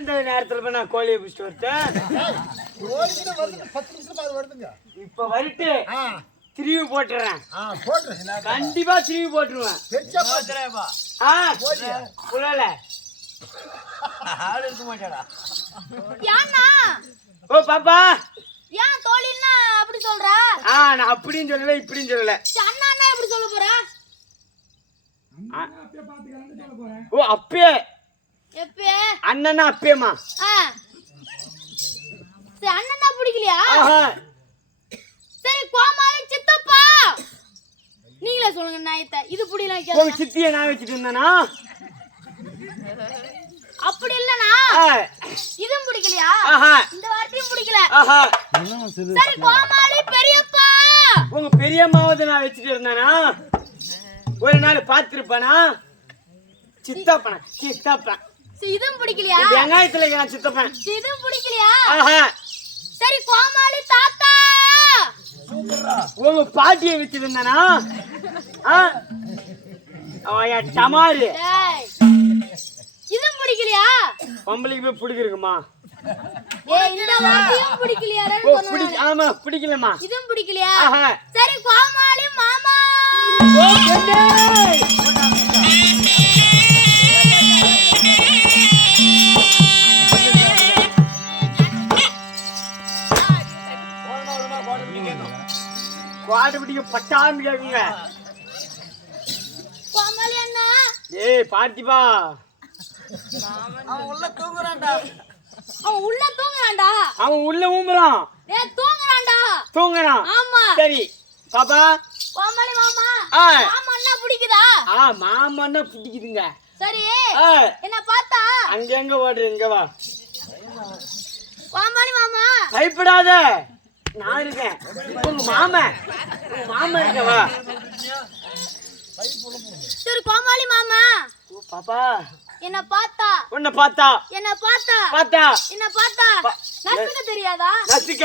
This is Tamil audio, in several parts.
இந்த நேரத்துல போய் நான் கோழியை பிடிச்சிட்டு வரட்டேன். இப்ப வரட்டு திருவி போட்டுறேன். கண்டிப்பா திருவி போட்டுருவேன். புரியல ஆள் இருக்க மாட்டாடா. ஓ பாப்பா ஏன் தோழின்னா அப்படி சொல்ற? நான் அப்படியும் சொல்லல இப்படியும் சொல்லல. அண்ணா அண்ணா எப்படி சொல்ல போற? ஓ அப்பே எப்பே அண்ணனா அப்பேமா. சரி அண்ணனா பிடிக்கலையா? சரி கோமாளி சித்தப்பா நீங்களே சொல்லுங்க நாயத்தை. இது புடியலாம் கேக்குறேன். உங்க சித்தியை நான் வச்சிட்டு இருந்தானா? அப்படி இல்லனா இதும் பிடிக்கலையா? இந்த வார்த்தையும் பிடிக்கல. சரி கோமாளி பெரியப்பா உங்க பெரியம்மாவது நான் வச்சிட்டு இருந்தானா? ஒரு நாள் பாத்துருப்பானா? சித்தப்பா சித்தப்பா. இதும் பிடிக்கலையா? வெங்காயத்துல நான் சித்தப்பேன். இதும் பிடிக்கலையா? சரி கோமாளி தாத்தா உங்க பாட்டியை வச்சிட்டு இருந்தானா? டமாரு இதும் பிடிக்கலையா? பொம்பளைக்கு போய் பிடிக்குமா? இந்த வார்த்தையும் பிடிக்கலையா? ஆமா பிடிக்கலமா. இதும் பிடிக்கலையா? சரி கோமாளி மாமா பாட்டு பிடிக்க பட்டான்னு கேக்குங்க. கோமாளி அண்ணா ஏய் பார்த்திபா அவன் உள்ள தூங்குறான்டா. அவன் உள்ள தூங்குறான்டா. அவன் உள்ள ஊம்புறான். தூங்குறான்டா. தூங்குறான். ஆமா சரி பாப்பா கோமாளி மாமா மாமா அண்ணா பிடிக்குதா? மாமா அண்ணா பிடிக்குதுங்க. சரி என்ன பார்த்தா அங்க எங்க ஓடுற இங்க வா. கோமாளி மாமா பயப்படாத நான் இருக்கேன். உங்க மாமா இருக்க வா. சரி கோமாளி மாமா பாப்பா என்ன பார்த்தா உன்னை பார்த்தா என்ன பார்த்தா பார்த்தா என்ன பார்த்தா நசுக்க தெரியாதா? நசுக்க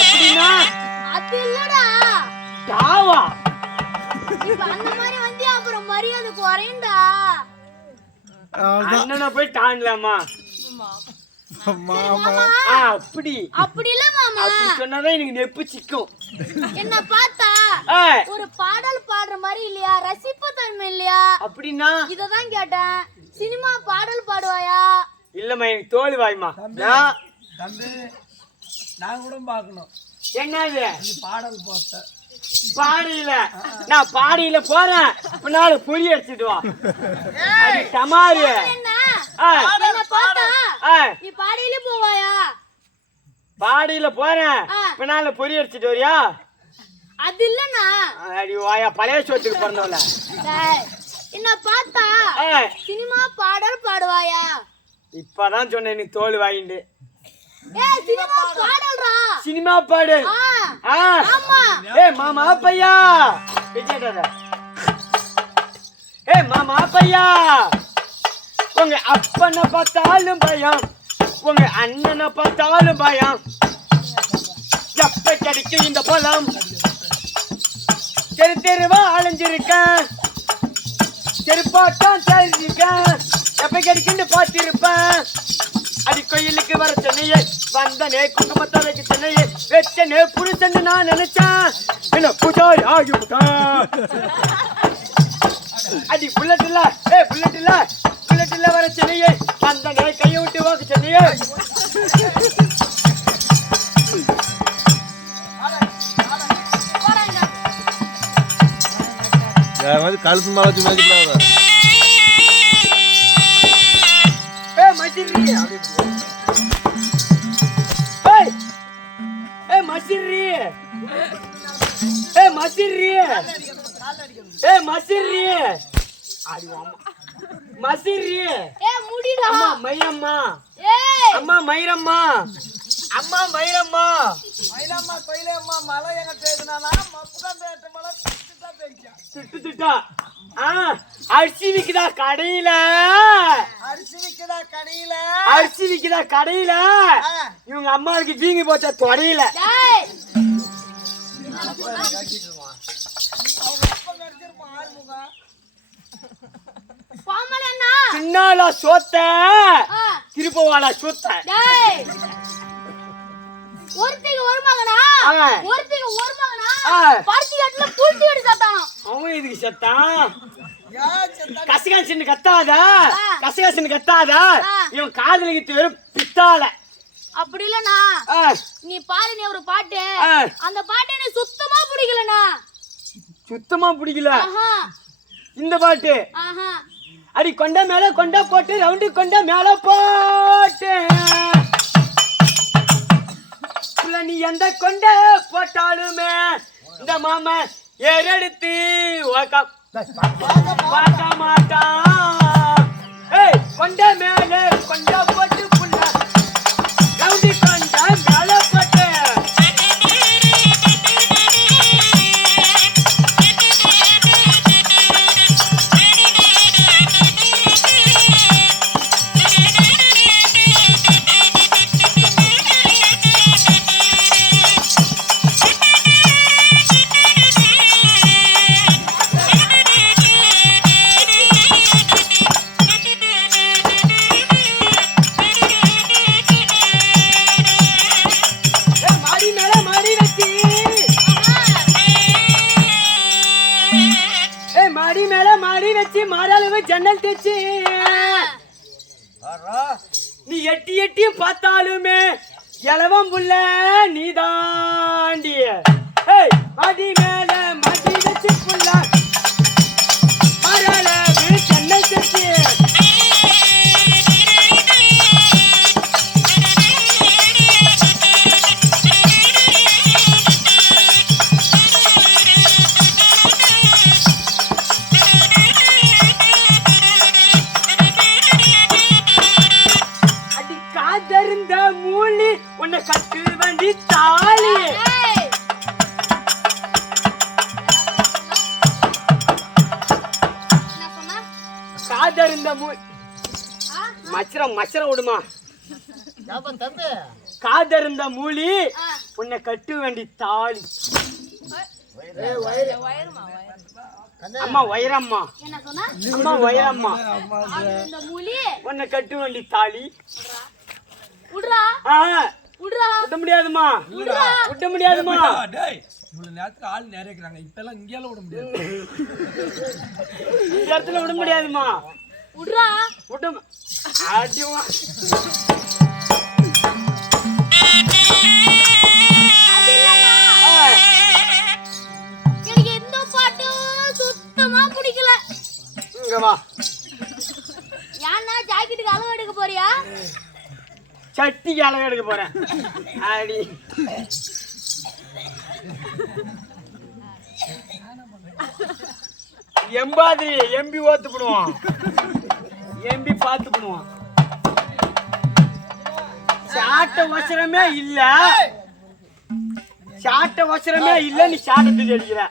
அப்படின்னா அது இல்லடா தாவா. இப்ப அந்த மாதிரி வந்து அப்புறம் மரியாதை குறையும்டா. அண்ணனை போய் தாண்டலாமா? அப்படி அப்படி இல்ல மாமா. அப்படி சொன்னாதான் எனக்கு நெப்பு சிக்கும். என்ன பார்த்தா ஒரு பாடல் பாடுற மாதிரி இல்லையா? ரசிப்பு தன்மை இல்லையா? அப்படின்னா இததான் கேட்டேன். சினிமா பாடல் பாடுவாயா? இல்லம்மா எனக்கு தோல் வாய்மா. தம்பி நான் கூட பாக்கணும். என்னது பாடல் போட்ட பாடியில நான் பாடியில போறேன். பின்னால பொறி அடிச்சுட்டு வா. டமாரு என்ன பார்த்தா நீ பாடியில போவாயா? பாடியில போறேன். பின்னால பொறி அடிச்சுட்டு வரியா? அது இல்லனா அடி வாயா பழைய சோத்துக்கு பிறந்தவள. என்ன பார்த்தா சினிமா பாடல் பாடுவாயா? இப்பதான் சொன்னேன் நீ தோல் வாங்கிட்டு. சினிமா பாடல்ரா. சினிமா பாடு. ஆமா. மாமா பையா விஜயடா. மாமா பையா உங்க அப்பனை பார்த்தாலும் பயம், உங்க அண்ணனை பார்த்தாலும் பயம். எப்ப கிடைக்கும் இந்த பழம்? தெரு தெருவா அலைஞ்சிருக்கேன், தெருப்பாட்டம் தெரிஞ்சிருக்கேன். எப்ப கிடைக்குன்னு பார்த்திருப்பேன். அடி கோயிலுக்கு வர சென்னையே வந்தனே, குங்குமத்தலைக்கு சென்னையே வெச்சனே புடிச்சன்னு நான் நினைச்சேன். என்ன பூஜாரி ஆகிவிட்டேன். அடி புல்லட் இல்ல புல்லட் இல்ல வர சென்னையே வந்தனே கையை விட்டு வாக்கு சென்னையே. கழுத்து மேல வச்சு மேய்ச்சிடாத. அம்மா மயிரம்மா கோயிலம்மா மழை எங்க பேசுனா மழை திட்டா. அரிசி விக்குதா கடையில? அரிசி விக்குதா கடையில? இவங்க அம்மாவுக்கு வீங்கி போச்சா தொடையில? தின்னால சோத்த ஆ. திருப்பவாளா சோத்த டேய் ஒருத்திக்கு ஒரு மகனா ஆ. ஒருத்திக்கு ஒரு மகனா ஆ. பருத்தி கட்டுல புளிச்சி கட்டி சத்தானோ அவன் எதுக்கு செத்தான் ஏன் செத்த கசகாசின்னு கத்தாதா ஆ. கசகாசின்னு கத்தாதா ஆா. இவன் காதலிக்கு வெறும் பித்தால அப்படி இல்லனா நீ பாரு நீ ஒரு பாட்டு ஆ. அந்த பாட்டு எனக்கு சுத்தமா பிடிக்கலனா சுத்தமா பிடிக்கல ஆஹா இந்த பாட்டு ஆஹா அடி கொண்ட மேல கொண்ட போட்டு ரவுண்டு கொண்ட மேல போட்டு புள்ள நீ எந்த கொண்ட போட்டாலுமே இந்த மாமா ஏறெடுத்து பார்க்க மாட்டான் ஏய் கொண்ட மேல கொண்ட போட்டு புள்ள ரவுண்டு கொண்ட மேல போட்டு மாடி மேல மாடி வச்சு மாடி மேல மாடி வச்சு மாறாளவு ஜன்னல் தேச்சு நீ எட்டி எட்டி பார்த்தாலுமே எலவம் புள்ள நீ தாண்டி மாடி மேல மாடி வச்சு புள்ள மாறாளவு ஜன்னல் தேச்சு அடி காதருந்த மூலி உன்னை கட்டு வண்டி தாலி ஏய் என்ன சொன்னா காதருந்த மூலி ஆ மச்சரம் விடுமா தம்பி காதருந்த மூலி ஆ உன்னை கட்டு வண்டி தாலி அம்மா வைரம்மா என்ன சொன்னா அம்மா வைரம்மா இந்த மூலி உன்னை கட்டு வண்டி தாலி உட்றா ஆ உட்றா விட முடியாதுமா விட முடியாதுமா டேய் இவ்வளவு நேரத்துக்கு ஆள் நிறைய இருக்கிறாங்க இப்ப எல்லாம் இங்கேயால விட முடியாது இந்த இடத்துல விட முடியாதுமா உட்றா விட அடிமா அது இல்லனா எனக்கு எந்த பாட்டும் சுத்தமா பிடிக்கல இங்க வா ஏன்னா ஜாக்கெட்டுக்கு அளவு எடுக்க போறியா சட்டிக்கு அளவு எடுக்க போறேன் அடி எம்பாதி எம்பி ஓத்து பண்ணுவான் எம்பி பார்த்து பண்ணுவான் சாட்ட வசரமே இல்ல சாட்ட வசரமே இல்ல நீ சாட்ட தூக்கி அடிக்கிற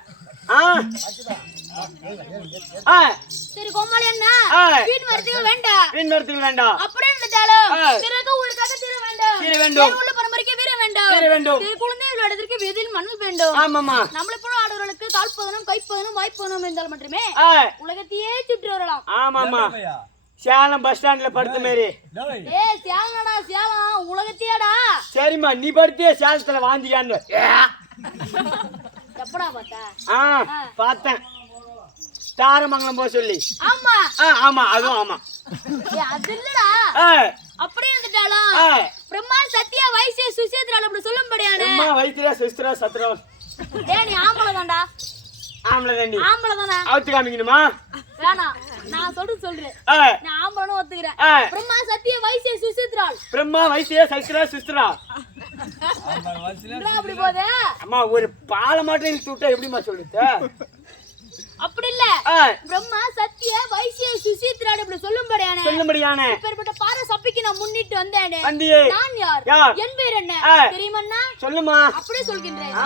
சரி கோமாளி என்ன ஆ. வீண் வரதுக்கு வேண்டாம் வீண் வரத்துக்கு வேண்டாம் அப்படியே இருந்துட்டாலும் ஆ. பிறகு உங்களுக்காக தீர வேண்டும் தீர வேண்டும். தேர் உள்ள பரம்பரைக்கு வீர வேண்டும் தீர வேண்டும். திரு குழந்தை விளையாடுவதற்கு வீதியில் மணல் வேண்டும் ஆமாமா நம்மளை போல ஆடவர்களுக்கு கால்பதனம் கைப்பதனம் வாய்ப்பதனம் இருந்தால் மட்டுமே ஆ, உலகத்தையே சுற்றி வரலாம் ஆமாமா சேலம் பஸ் ஸ்டாண்ட்ல படுத்த மாரி டேய் ஏய் சேலடா சேலம் உலகத்தையேடா சரிம்மா நீ படுத்தியே சேலத்துல வாந்தியான்னு எப்படா பார்த்தா பார்த்தேன் தாரமங்கலம் போக சொல்லி ஆமா ஆமா அதுவும் ஆமா ஏய் அது இல்லடா ஆ, அப்படியே இருந்துட்டாலும் ஆ. பிரம்மா சத்யா வைசிய சுசேத்ரால் அப்படி சொல்லும்படியானே அம்மா வைத்தியா சிஸ்டரா சத்ரா டேய் நீ ஆம்பளை தான்டா ஆம்பளை தண்ணி ஆம்பளை தானே அவுத்து காமிக்கணுமா வேணாம் நான் சொல்றேன் ஆ, நான் ஆம்பளன்னு ஒத்துக்கிறேன் ஆ. பிரம்மா சத்யா வைசிய சுசேத்ரால் பிரம்மா வைத்தியா சைஸ்ரா சிஸ்டரா என்ன அப்படி போதே அம்மா ஒரு பாலை மட்டும் நீ சுட்டா எப்படிமா சொல்லுது அப்படி இல்ல ஆ, பிரம்மா சத்யா வைசிய சுசேத்ரால் அப்படி சொல்லும்படியானே சொல்லும்படியானே இப்பேற்பட்ட பார சபைக்கு நான் முன்னிட்டு வந்தேனே வந்தியே நான் யார் யார்? என் பேர் என்ன ஆ. தெரியுமண்ணா சொல்லுமா அப்படியே சொல்கின்றேன் ஆ,